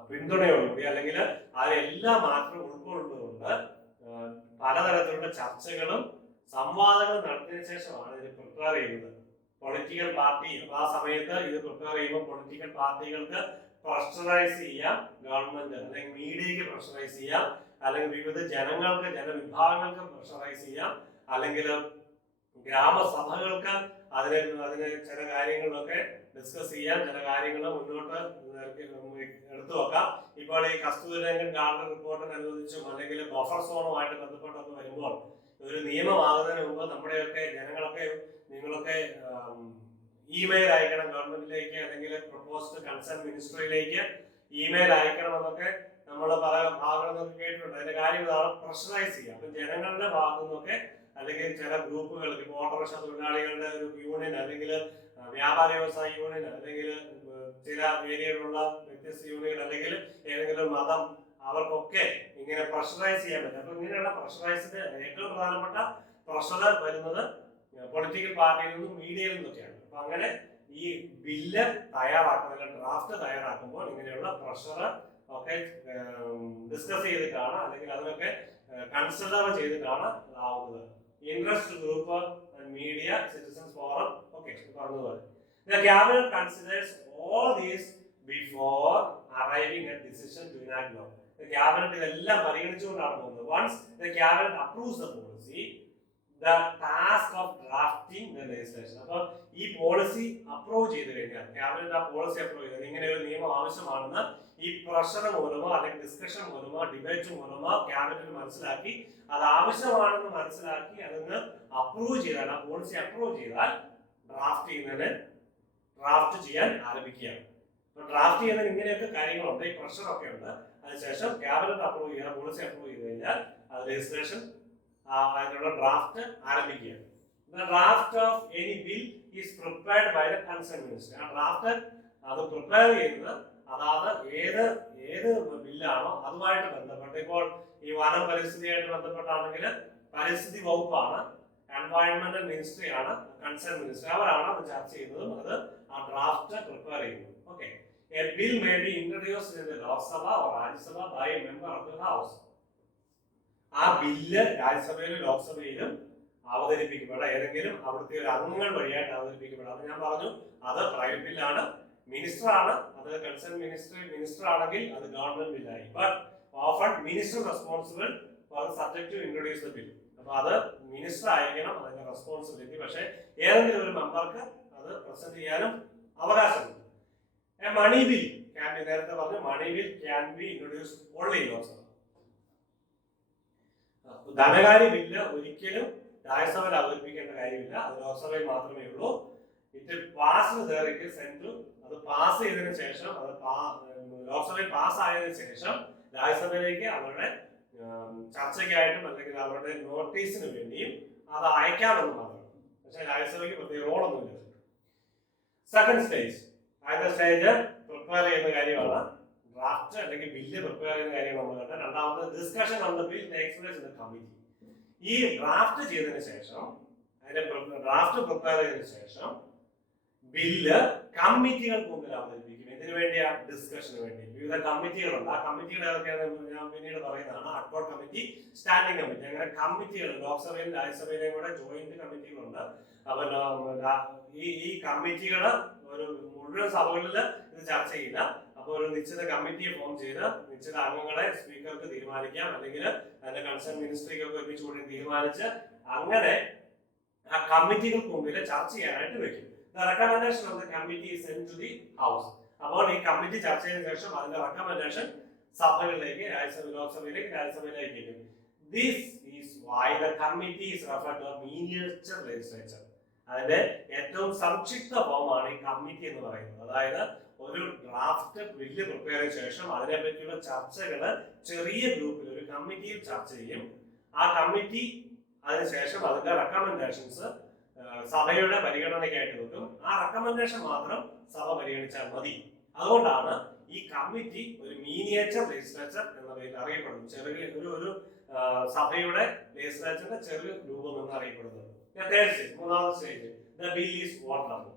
പിന്തുണയോടുകൂടി, അല്ലെങ്കിൽ അതിലെല്ലാം മാത്രം ഉൾക്കൊള്ളുന്നുകൊണ്ട് പലതരത്തിലുള്ള ചർച്ചകളും സംവാദങ്ങളും നടത്തിയതിനു ശേഷമാണ് ഇത് പ്രിപ്പയർ ചെയ്യുന്നത്. പൊളിറ്റിക്കൽ പാർട്ടി, ആ സമയത്ത് ഇത് പ്രിപ്പയർ ചെയ്യുമ്പോൾ പൊളിറ്റിക്കൽ പാർട്ടികൾക്ക് പ്രഷറൈസ് ചെയ്യാം, ഗവൺമെന്റ് അല്ലെങ്കിൽ മീഡിയക്ക് പ്രഷറൈസ് ചെയ്യാം, അല്ലെങ്കിൽ വിവിധ ജനങ്ങൾക്ക്, ജനവിഭാഗങ്ങൾക്ക് പ്രഷറൈസ് ചെയ്യാം, അല്ലെങ്കിൽ ഗ്രാമസഭകൾക്ക് അതിന് ചില കാര്യങ്ങളൊക്കെ ഡിസ്കസ് ചെയ്യാം, ചില കാര്യങ്ങൾ മുന്നോട്ട് എടുത്തു വെക്കാം. ഇപ്പോൾ ഈ കസ്തൂരിരംഗൻ ഗാർഡൻ റിപ്പോർട്ടിനനുബന്ധിച്ചും അല്ലെങ്കിൽ ബഫർ സോണുമായിട്ട് ബന്ധപ്പെട്ടൊക്കെ വരുമ്പോൾ ഒരു നിയമമാകുന്നതിന് മുമ്പ് നമ്മുടെയൊക്കെ ജനങ്ങളൊക്കെ, നിങ്ങളൊക്കെ ഇമെയിൽ അയക്കണം ഗവൺമെന്റിലേക്ക്, അല്ലെങ്കിൽ പ്രൊപ്പോസ്ഡ് കൺസേൺ മിനിസ്ട്രിയിലേക്ക് ഇമെയിൽ അയക്കണമെന്നൊക്കെ നമ്മൾ പല ഭാഗങ്ങളൊക്കെ കേട്ടിട്ടുണ്ട്. അതിന്റെ കാര്യം ഇതാണ്, പ്രഷറൈസ് ചെയ്യുക. അപ്പൊ ജനങ്ങളുടെ ഭാഗത്തു നിന്നൊക്കെ, അല്ലെങ്കിൽ ചില ഗ്രൂപ്പുകൾക്ക്, ഇപ്പോൾ ഓട്ടോറിക്ഷ തൊഴിലാളികളുടെ ഒരു യൂണിയൻ, അല്ലെങ്കിൽ വ്യാപാര വ്യവസായ യൂണിയൻ, അല്ലെങ്കിൽ ചില ഏരിയയിലുള്ള വ്യത്യസ്ത യൂണിയൻ, അല്ലെങ്കിൽ ഏതെങ്കിലും മതം, അവർക്കൊക്കെ ഇങ്ങനെ പ്രഷറൈസ് ചെയ്യാൻ പറ്റും. അപ്പൊ ഇങ്ങനെയുള്ള പ്രഷറൈസിന്റെ ഏറ്റവും പ്രധാനപ്പെട്ട പ്രഷർ വരുന്നത് പൊളിറ്റിക്കൽ പാർട്ടിയിൽ നിന്നും മീഡിയയിൽ നിന്നൊക്കെയാണ്. അപ്പൊ അങ്ങനെ ഈ ബില്ല് തയ്യാറാക്കുന്ന, ഡ്രാഫ്റ്റ് തയ്യാറാക്കുമ്പോൾ ഇങ്ങനെയുള്ള പ്രഷർ ഒക്കെ ഡിസ്കസ് ചെയ്തിട്ടാണ് അല്ലെങ്കിൽ അതിനൊക്കെ കൺസിഡർ ചെയ്തിട്ടാണ് ആവുന്നത്. Interest group, media, citizens forum, okay പറഞ്ഞതുപോലെ. The cabinet considers all these before arriving at decision to enact law. The cabinet ഇതെല്ലാം പരിഗണിച്ചുകൊണ്ടാണ് പോകുന്നത്. Once the cabinet approves the policy, the task of drafting the legislation. അപ്പോൾ ഈ policy approve ചെയ്ത് കഴിഞ്ഞാൽ, cabinet ആ policy approve ചെയ്ത് ഇങ്ങനെ ഒരു നിയമം ആവശ്യമാണെന്ന് ഈ പ്രഷർ മൂലമോ അല്ലെങ്കിൽ ഡിസ്കഷൻ മൂലമോ ഡിബേറ്റ് മൂലമോ ക്യാബിനറ്റ് മനസ്സിലാക്കി അത് ആവശ്യമാണെന്ന് മനസ്സിലാക്കി അതിന് അപ്രൂവ് ചെയ്താൽ, ആ പോളിസി അപ്രൂവ് ചെയ്താൽ ഡ്രാഫ്റ്റ് ചെയ്യാൻ ആരംഭിക്കുകയാണ്. ഡ്രാഫ്റ്റ് ചെയ്യുന്നതിന് ഇങ്ങനെയൊക്കെ കാര്യങ്ങളുണ്ട്, ഈ പ്രഷറൊക്കെ ഉണ്ട്. അതിനുശേഷം ക്യാബിനറ്റ് അപ്രൂവ് ചെയ്യുക, പോളിസി അപ്രൂവ് ചെയ്ത് കഴിഞ്ഞാൽ അത് ലെജിസ്ലേഷൻ അതിനുള്ള ഡ്രാഫ്റ്റ് ആരംഭിക്കുകയാണ്. The draft of any bill is prepared by the concerned minister. ആ ഡ്രാഫ്റ്റ് അത് പ്രിപ്പയർ ചെയ്യുന്നത് അതാത് ഏത് ബില്ലാണോ അതുമായിട്ട് ബന്ധപ്പെട്ട്, ഇപ്പോൾ ഈ വനം പരിസ്ഥിതിയായിട്ട് ബന്ധപ്പെട്ടാണെങ്കിൽ പരിസ്ഥിതി വകുപ്പാണ്, എൻവയോൺമെന്റൽ മിനിസ്ട്രി ആണ് കൺസേൺ മിനിസ്റ്റർ, അവരാണ് അത് ചർച്ച ചെയ്യുന്നതും അത് ആ ഡ്രാഫ്റ്റ് പ്രിപ്പയർ ചെയ്യുന്നത്. Okay, a bill may be introduced in the Lok Sabha or Rajya Sabha by a member of the House. ആ ബില്ല് രാജ്യസഭയിലും ലോക്സഭയിലും അവതരിപ്പിക്കപ്പെടാം, ഏതെങ്കിലും അവിടുത്തെ ഒരു അംഗങ്ങൾ വഴിയായിട്ട് അവതരിപ്പിക്കപ്പെടാം. അത് ഞാൻ പറഞ്ഞു, അത് പ്രൈവറ്റ് ബില്ലാണ്, മിനിസ്റ്റർ ആണ്, അത് കൺസേൺ മിനിസ്റ്റർ ആണെങ്കിൽ അത് ഗവൺമെന്റ് ബില്ലായി. But often minister responsible for subject to introduce the bill. അപ്പൊ അത് മിനിസ്റ്റർ ആയിരിക്കണം അതിന്റെ റെസ്പോൺസിബിലിറ്റി. പക്ഷേ ഏതെങ്കിലും ഒരു മെമ്പർക്ക് അത് പ്രസന്റ് ചെയ്യാനും അവകാശമുണ്ട്. മണി ബിൽ ക്യാൻ ബി, നേരത്തെ പറഞ്ഞു, money bill can be introduce only in Lok Sabha. ധനകാര്യ ബില്ല് ഒരിക്കലും രാജ്യസഭയിൽ അവതരിപ്പിക്കേണ്ട കാര്യമില്ല, അത് ലോക്സഭയിൽ മാത്രമേ ഉള്ളൂ. It pass there it is sent to, അത് പാസ് ചെയ്തതിനു ശേഷം, അത് ലോക്സഭയിൽ പാസ് ആയതിനു ശേഷം രാജ്യസഭയിലേക്ക് അവരുടെ ചർച്ചയ്ക്കായിട്ടും അല്ലെങ്കിൽ അവരുടെ നോട്ടീസിന് വേണ്ടിയും അത് അയക്കാമെന്ന് മാത്രം. പക്ഷേ രാജ്യസഭയ്ക്ക് പ്രത്യേക റോളൊന്നുമില്ല. സെക്കൻഡ് സ്റ്റേജ്, ആദ്യത്തെ സ്റ്റേജ് പ്രിപ്പയർ ചെയ്യുന്ന കാര്യമാണ്, ഡ്രാഫ്റ്റ് അല്ലെങ്കിൽ ബില്ല് പ്രിപ്പയർ ചെയ്യുന്ന കാര്യം നമ്മൾ കണ്ടത്. രണ്ടാമത് discussion on the bill takes place in the committee. ഈ ഡ്രാഫ്റ്റ് ചെയ്തതിനു ശേഷം, അതിന്റെ ഡ്രാഫ്റ്റ് പ്രിപ്പയർ ചെയ്തതിനു ശേഷം ബില്ല് കമ്മിറ്റികൾക്ക് മുമ്പിൽ അവതരിപ്പിക്കും. ഇതിനു വേണ്ടിയാ ഡിസ്കഷന് വേണ്ടി വിവിധ കമ്മിറ്റികളുണ്ട്. ആ കമ്മിറ്റികൾ ഏതൊക്കെയാണെന്ന് ഞാൻ പിന്നീട് പറയുന്നതാണ്. അഡ്ഹോക് കമ്മിറ്റി, സ്റ്റാൻഡിംഗ് കമ്മിറ്റി, അങ്ങനെ കമ്മിറ്റികൾ ലോക്സഭയിലും രാജ്യസഭയിലെയും കൂടെ ജോയിന്റ് കമ്മിറ്റികളുണ്ട്. അപ്പൊ ഈ കമ്മിറ്റികൾ ഒരു മുഴുവൻ സഭകളിൽ ഇത് ചർച്ച ചെയ്യില്ല. അപ്പൊ ഒരു നിശ്ചിത കമ്മിറ്റിയെ ഫോം ചെയ്ത് നിശ്ചിത അംഗങ്ങളെ സ്പീക്കർക്ക് തീരുമാനിക്കാം, അല്ലെങ്കിൽ അതിന്റെ കൺസേൺ മിനിസ്ട്രിക്കൊക്കെ ഒരുമിച്ചുകൂടി തീരുമാനിച്ച് അങ്ങനെ ആ കമ്മിറ്റികൾക്ക് മുമ്പിൽ ചർച്ച ചെയ്യാനായിട്ട് വെക്കും. The recommendation of the committee is sent to the house. അപ്പോൾ ഈ കമ്മിറ്റി ചർച്ച ചെയ്തതിനു ശേഷം അതിന്റെ റെക്കമെൻഡേഷൻ സഭകളിലേക്ക്, ലോക്സഭയിലേക്ക്, രാജ്യസഭയിലേക്ക് എത്തും. This is why the committee is referred to as miniature legislature. അതിന്റെ ഏറ്റവും സംക്ഷിപ്ത ഫോമാണ് ഈ കമ്മിറ്റി എന്ന് പറയുന്നത്. അതായത് ഒരു ഡ്രാഫ്റ്റ് ബില്ല് പ്രിപ്പയർ ചെയ്ത ശേഷം അതിനെ പറ്റിയുള്ള ചർച്ചകള് ചെറിയ ഗ്രൂപ്പിൽ ഒരു കമ്മിറ്റിയിൽ ചർച്ച ചെയ്യും. ആ കമ്മിറ്റി അതിനുശേഷം അതിന്റെ റെക്കമെൻഡേഷൻസ് സഭയുടെ പരിഗണനയ്ക്കായിട്ട് വെക്കും. ആ റെക്കമെൻഡേഷൻ മാത്രം സഭ പരിഗണിച്ചാൽ മതി. അതുകൊണ്ടാണ് ഈ കമ്മിറ്റി ഒരു മീനിയേച്ചർ ലെജിസ്ലേച്ചർ എന്ന പേരിൽ അറിയപ്പെടുന്നു. ചെറിയ ഒരു സഭയുടെ ലെജിസ്ലേച്ചറിന്റെ ചെറിയ രൂപം എന്ന് അറിയപ്പെടുന്നത്. മൂന്നാമത്തെ stage, the bill is votable.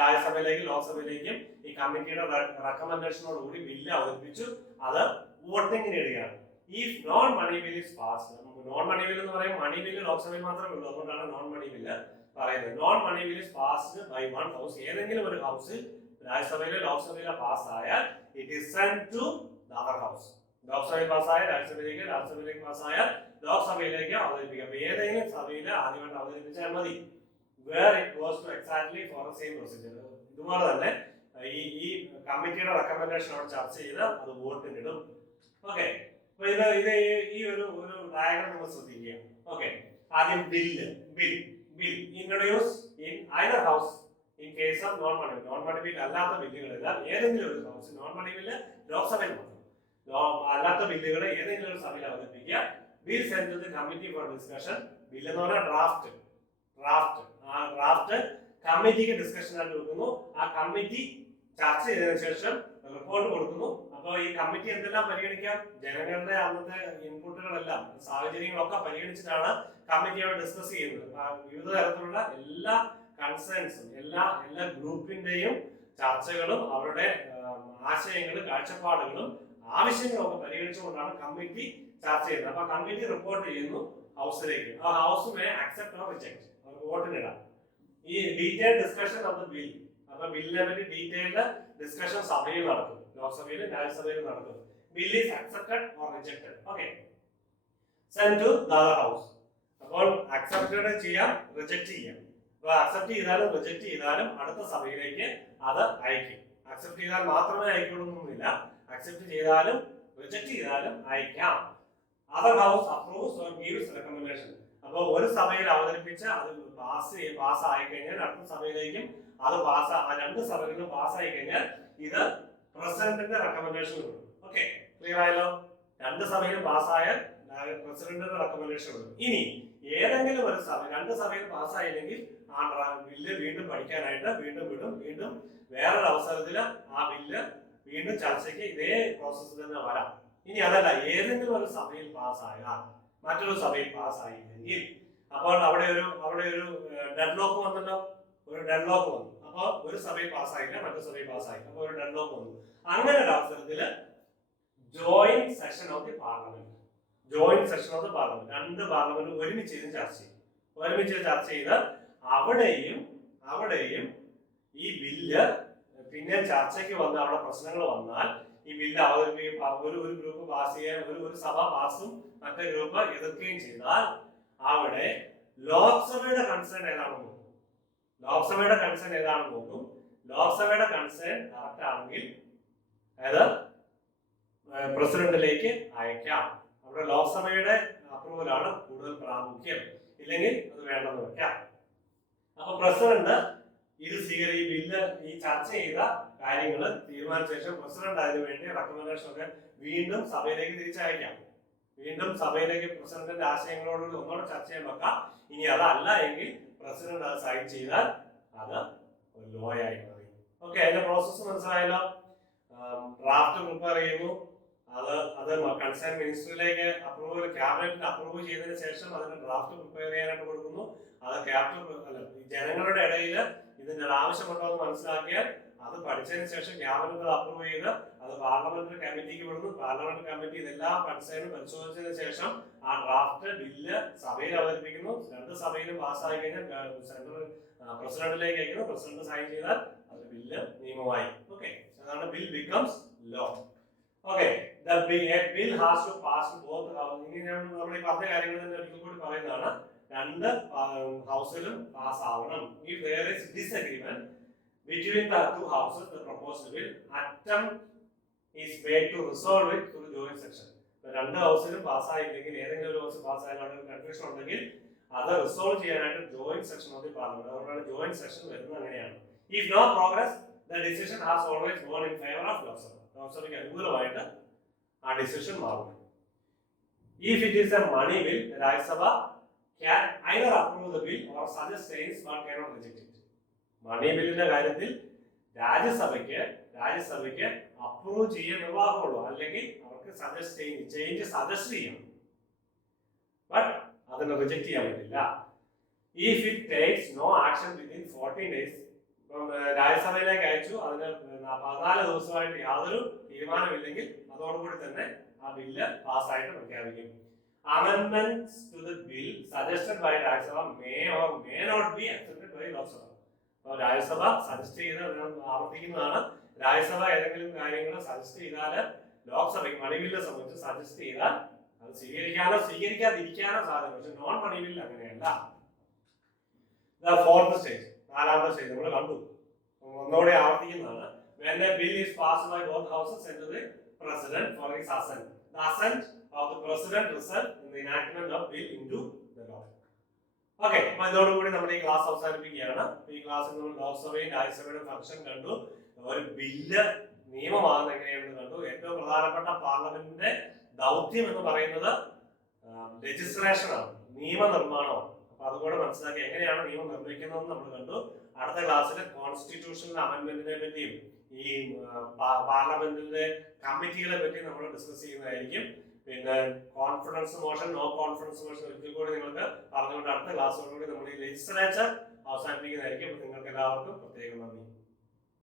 രാജ്യസഭയിലേക്കും ലോക്സഭയിലേക്കും ഈ കമ്മിറ്റിയുടെ റെക്കമെൻഡേഷനോട് കൂടി ബില്ല് അവതരിപ്പിച്ചു, അത് വോട്ടിങ്ങിന് ഇടുകയാണ്. If non money bill is passed, non money bill എന്ന് പറയും, മണി ബില്ല് ലോക്സഭയിൽ മാത്രമേ ഉള്ളൂ, അതുകൊണ്ടാണ് നോൺ മണി ബില്ല് പറയുന്നത്. Non money bill is passed by one house, ഏതെങ്കിലും ഒരു ഹൗസിൽ രാജ്യസഭയിലോ ലോക്സഭയിലോ പാസ്സായാൽ it is sent to the other house. ലോക്സഭയിൽ പാസ്സായ രാജ്യസഭയിലേക്ക്, രാജ്യസഭയിലേക്ക് പാസ്സായ ലോക്സഭയിലേക്ക് അവതരിപ്പിക്കാം. ഏതെങ്കിലും സഭയിൽ ആദ്യമായിട്ട് അവതരിപ്പിച്ചാൽ മതി. Where it goes to exactly for the same procedure. ഇതുപോലെ തന്നെ ഈ കമ്മിറ്റിയുടെ റെക്കമെൻഡേഷൻ അവിടെ ചർച്ച ചെയ്ത് അത് വോട്ടിനിടും. ഓക്കെ, അപ്പൊ ഇത് ഈ ഒരു ഡയഗ്രം നമ്മൾ ശ്രദ്ധിക്കുക. ഓക്കെ, ആദ്യം bill introduce in either house in case of non money bill അല്ലാത്ത ബില്ലുകളെല്ലാം ഏതെങ്കിലും ഒരു ഹൗസ്, നോൺ മണി ബില്ല് ലോക്സഭയിൽ മാത്രം, അല്ലാത്ത ബില്ലുകൾ ഏതെങ്കിലും ഒരു സഭയിൽ അവതരിപ്പിക്കുക. Bill sent to the committee for discussion. Bill എന്ന് പറഞ്ഞാൽ ഡ്രാഫ്റ്റ്. ആ ഡ്രാഫ്റ്റ് കമ്മിറ്റിക്ക് ഡിസ്കഷനായിട്ട് വെക്കുന്നു. ആ കമ്മിറ്റി ചർച്ച ചെയ്തതിനു ശേഷം റിപ്പോർട്ട് കൊടുക്കുന്നു. അപ്പോൾ ഈ കമ്മിറ്റി എന്തെല്ലാം പരിഗണിക്കാം? ജനങ്ങളുടെ അന്നത്തെ ഇൻപുട്ടുകളെല്ലാം, സാഹചര്യങ്ങളൊക്കെ പരിഗണിച്ചിട്ടാണ് കമ്മിറ്റിയോട് ഡിസ്കസ് ചെയ്യുന്നത്. വിവിധ തരത്തിലുള്ള എല്ലാ കൺസേൺസും എല്ലാ ഗ്രൂപ്പിന്റെയും ചർച്ചകളും അവരുടെ ആശയങ്ങളും കാഴ്ചപ്പാടുകളും ആവശ്യങ്ങളൊക്കെ പരിഗണിച്ചുകൊണ്ടാണ് കമ്മിറ്റി ചർച്ച ചെയ്യുന്നത്. അപ്പൊ കമ്മിറ്റി റിപ്പോർട്ട് ചെയ്യുന്നു ഹൗസിലേക്ക്. ആ house may accept or reject, അവർക്ക് വോട്ടിനിടാം. ഈ detail discussion of the bill, അപ്പൊ ബില്ലിനെ പറ്റി ഡീറ്റെയിൽഡ് ഡിസ്കഷൻ സഭയിൽ നടക്കും, ലോക്സഭയിലും രാജ്യസഭയിലും നടക്കും. Bill is accepted or rejected. Okay, send to the other house. അപ്പോൾ അക്സെപ്റ്റഡ് ചെയ്യാം, റിജക്ട് ചെയ്യാം. അപ്പൊ അക്സെപ്റ്റ് ചെയ്താലും റിജക്ട് ചെയ്താലും അടുത്ത സഭയിലേക്ക് അത് അയക്കും. അക്സെപ്റ്റ് ചെയ്താൽ മാത്രമേ അയക്കുള്ളൂന്നൊന്നുമില്ല, അക്സെപ്റ്റ് ചെയ്താലും റിജക്ട് ചെയ്താലും അയക്കാം. Other house approves or gives recommendation. അപ്പോൾ ഒരു സഭയിൽ അവതരിപ്പിച്ച് അത് പാസ്സായി കഴിഞ്ഞാൽ അടുത്ത സഭയിലേക്കും അത് രണ്ട് സഭകളിലും പാസ്സായി കഴിഞ്ഞാൽ ഇത് പ്രസിഡന്റിന്റെ റെക്കമെൻഡേഷൻ കൊടുക്കും. ഓക്കെ, ക്ലിയർ ആയല്ലോ? രണ്ട് സഭയിലും പാസ്സായാൽ പ്രസിഡന്റിന്റെ റെക്കമെൻഡേഷൻ കൊടുക്കും. ഇനി ഏതെങ്കിലും ഒരു സഭ രണ്ട് സഭയിൽ പാസ്സായില്ലെങ്കിൽ ആ ബില്ല് വീണ്ടും പഠിക്കാനായിട്ട് വീണ്ടും വിടും. വീണ്ടും വേറൊരു അവസരത്തിൽ ആ ബില്ല് വീണ്ടും ചർച്ചയ്ക്ക് ഇതേ പ്രോസസ്സിൽ തന്നെ വരാം. ഇനി അതല്ല, ഏതെങ്കിലും ഒരു സഭയിൽ പാസ്സായാൽ മറ്റൊരു സഭയിൽ പാസ്സായില്ലെങ്കിൽ അപ്പോൾ അവിടെ ഒരു ഡെഡ് ലോക്ക് വന്നല്ലോ, ഒരു ഡെഡ് ലോക്ക് വന്നു. അപ്പോൾ ഒരു സഭയിൽ പാസ്സായില്ല, മറ്റൊരു സഭയിൽ പാസ്സായില്ല, അപ്പോൾ ഒരു ഡെഡ് ലോക്ക് വന്നു. അങ്ങനെ ഒരു അവസരത്തില് joint session of the parliament, രണ്ട് പാർലമെന്റ് ഒരുമിച്ച് ചർച്ച ചെയ്ത് അവിടെയും ഈ ബില്ല് പിന്നെ ചർച്ചയ്ക്ക് വന്ന് അവിടെ പ്രശ്നങ്ങൾ വന്നാൽ ഈ ബില്ല് അവതരിപ്പിക്കും. ഒരു ഗ്രൂപ്പ് പാസ് ചെയ്യാൻ ഒരു സഭ പാസും മറ്റേ ഗ്രൂപ്പ് എതിർക്കുകയും ചെയ്താൽ അവിടെ ലോക്സഭയുടെ കൺസേൺ ഏതാണെന്ന് നോക്കും. ലോക്സഭയുടെ കൺസേൺ കറക്റ്റ് ആണെങ്കിൽ അത് പ്രസിഡന്റിലേക്ക് അയക്കാം. അവിടെ ലോക്സഭയുടെ അപ്രൂവലാണ് കൂടുതൽ പ്രാമുഖ്യം, ഇല്ലെങ്കിൽ അത് വേണ്ടെന്ന് വെക്കാം. അപ്പൊ പ്രസിഡന്റ് ഇത് ഈ ബില്ല് ഈ ചർച്ച ചെയ്ത കാര്യങ്ങൾ തീരുമാനിച്ച ശേഷം പ്രസിഡന്റ് അതിനു വേണ്ടി റെക്കമെൻഡേഷൻ ഒക്കെ വീണ്ടും സഭയിലേക്ക് തിരിച്ചയക്കാം. വീണ്ടും സഭയിലേക്ക് പ്രസിഡന്റിന്റെ ആശയങ്ങളോട് ഒന്നോടെ ചർച്ച ചെയ്യാൻ വെക്കാം. ഇനി അതല്ല എങ്കിൽ പ്രസിഡന്റ് അത് സൈൻ ചെയ്താൽ അത് ലോ ആയി മാറി. ഓക്കെ, അതിന്റെ പ്രോസസ്സ് മനസ്സിലായല്ലോ. ഡ്രാഫ്റ്റ് പ്രിപ്പയർ ചെയ്യുന്നു, അത് കൺസേൺ മിനിസ്റ്ററിലേക്ക് ക്യാബിനറ്റിൽ അപ്രൂവ് ചെയ്തതിനു ശേഷം അതിന് ഡ്രാഫ്റ്റ് പ്രിപ്പയർ ചെയ്യാനായിട്ട് കൊടുക്കുന്നു. അത് ജനങ്ങളുടെ ഇടയിൽ ഇതിന്റെ ആവശ്യമുണ്ടോ എന്ന് മനസ്സിലാക്കിയാൽ അത് പഠിച്ചതിന് ശേഷം ക്യാബിനറ്റ് അപ്രൂവ് ചെയ്ത് അത് പാർലമെന്ററി കമ്മിറ്റിക്ക് വിടുന്നു. പാർലമെന്ററി കമ്മിറ്റി ഇതെല്ലാ കൺസേണും പരിശോധിച്ചതിന് ശേഷം ആ ഡ്രാഫ്റ്റ് ബില്ല് സഭയിൽ അവതരിപ്പിക്കുന്നു. രണ്ട് സഭയിലും പാസ്സായി കഴിഞ്ഞാൽ സെൻട്രൽ പ്രസിഡന്റിലേക്ക് അയക്കുന്നു. പ്രസിഡന്റ് സൈൻ ചെയ്താൽ അത് ബില്ല് നിയമമായി. ഓക്കെ, അതാണ് bill becomes law. Okay, bill has to pass both house. ഇനി നമ്മൾ ഈ പറഞ്ഞ കാര്യങ്ങൾ തന്നെ ഒരിക്കൽ കൂടി പറയുന്നതാണ്. രണ്ട് ഹൗസിലും പാസ് ആവണം. If there is disagreement between the two houses, the proposed bill attempt is made to resolve it through joint section. രണ്ട് ഹൗസിലും പാസ്സായില്ലെങ്കിൽ, ഏതെങ്കിലും ഒരു ഹൗസ് പാസ്സായാലും കൺഫ്യൂഷൻ ഉണ്ടെങ്കിൽ അത് റിസോൾവ് ചെയ്യാനായിട്ട് joint section of the parliament, അതുകൊണ്ടാണ് ജോയിന്റ് സെക്ഷൻ വരുന്നത്. അങ്ങനെയാണ്. If no progress the decision has always gone in favor of Lok Sabha. ലോക്സഭയ്ക്ക് അനുകൂലമായിട്ട് ആ ഡിസിഷൻ മാറും. If it is a money bill, the Rajya Sabha can either approve the bill or suggest changes but cannot reject it. മണി ബില്ലിന്റെ കാര്യത്തിൽ രാജ്യസഭയ്ക്ക് approve ചെയ്യാൻ നിർവാഹമുള്ളൂ, അല്ലെങ്കിൽ അവർക്ക് change suggest ചെയ്യണം, ബട്ട് അതിനെ റിജക്ട് ചെയ്യാൻ പറ്റില്ല. If it takes no action within 14 days, രാജ്യസഭയിലേക്ക് അയച്ചു, അതിന് 14 ദിവസമായിട്ട് യാതൊരു തീരുമാനമില്ലെങ്കിൽ അതോടുകൂടി തന്നെ ആ ബില്ല് പാസ്സായിട്ട് പ്രഖ്യാപിക്കും. Amendments to the bill suggested by Rajya Sabha may or may not be accepted by Lok Sabha. അപ്പോൾ രാജ്യസഭ സജസ്റ്റ് ചെയ്ത് ആവർത്തിക്കുന്നതാണ്. രാജ്യസഭ ഏതെങ്കിലും കാര്യങ്ങൾ സജസ്റ്റ് ചെയ്താൽ ലോക്സഭയ്ക്ക് മണി ബില്ലിനെ സംബന്ധിച്ച് സജസ്റ്റ് ചെയ്താൽ അത് സ്വീകരിക്കാനോ സ്വീകരിക്കാതിരിക്കാനോ സാധ്യത. പക്ഷെ നോൺ മണി ബില്ല് അങ്ങനെയല്ല. ഫോർത്ത് സ്റ്റേജ്, നാലാമത്തെ സ്റ്റേജ് നമ്മൾ കണ്ടു, ഒന്നുകൂടെ ആവർത്തിക്കുന്നതാണ്. When a bill is passed by both houses sent to the president for his assent, the assent of the president result in the enactment of bill into the law. Okay, അപ്പൊ ഇതോടുകൂടി നമ്മൾ ഈ class അവസാനിപ്പിക്കുകയാണ്. ഈ ക്ലാസ്സിൽ നമ്മൾ ലോക്സഭയും രാജ്യസഭയുടെ function കണ്ടു, ഒരു ബില്ല് നിയമമാകുന്ന എങ്ങനെയാണെന്ന് കണ്ടു. ഏറ്റവും പ്രധാനപ്പെട്ട പാർലമെന്റിന്റെ ദൗത്യം എന്ന് പറയുന്നത് ലെജിസ്ലേഷൻ ആണ്, നിയമനിർമ്മാണമാണ്. അപ്പൊ അതുകൂടെ മനസ്സിലാക്കി എങ്ങനെയാണ് നിയമം നിർമ്മിക്കുന്നതെന്ന് നമ്മൾ കണ്ടു. അടുത്ത ക്ലാസ്സിൽ കോൺസ്റ്റിറ്റ്യൂഷണൽ അമെന്റ്മെന്റിനെ പറ്റിയും ഈ പാർലമെന്റിന്റെ കമ്മിറ്റികളെ പറ്റി നമ്മൾ ഡിസ്കസ് ചെയ്യുന്നതായിരിക്കും. പിന്നെ confidence motion, no confidence motion ഒരിക്കൽ കൂടി നിങ്ങൾക്ക് പറഞ്ഞുകൊണ്ട് അടുത്ത ക്ലാസ്സോടുകൂടി നമ്മൾ ഈ ലെജിസ്ലേച്ചർ അവസാനിപ്പിക്കുന്നതായിരിക്കും. നിങ്ങൾക്ക് എല്ലാവർക്കും പ്രത്യേകം നന്ദി.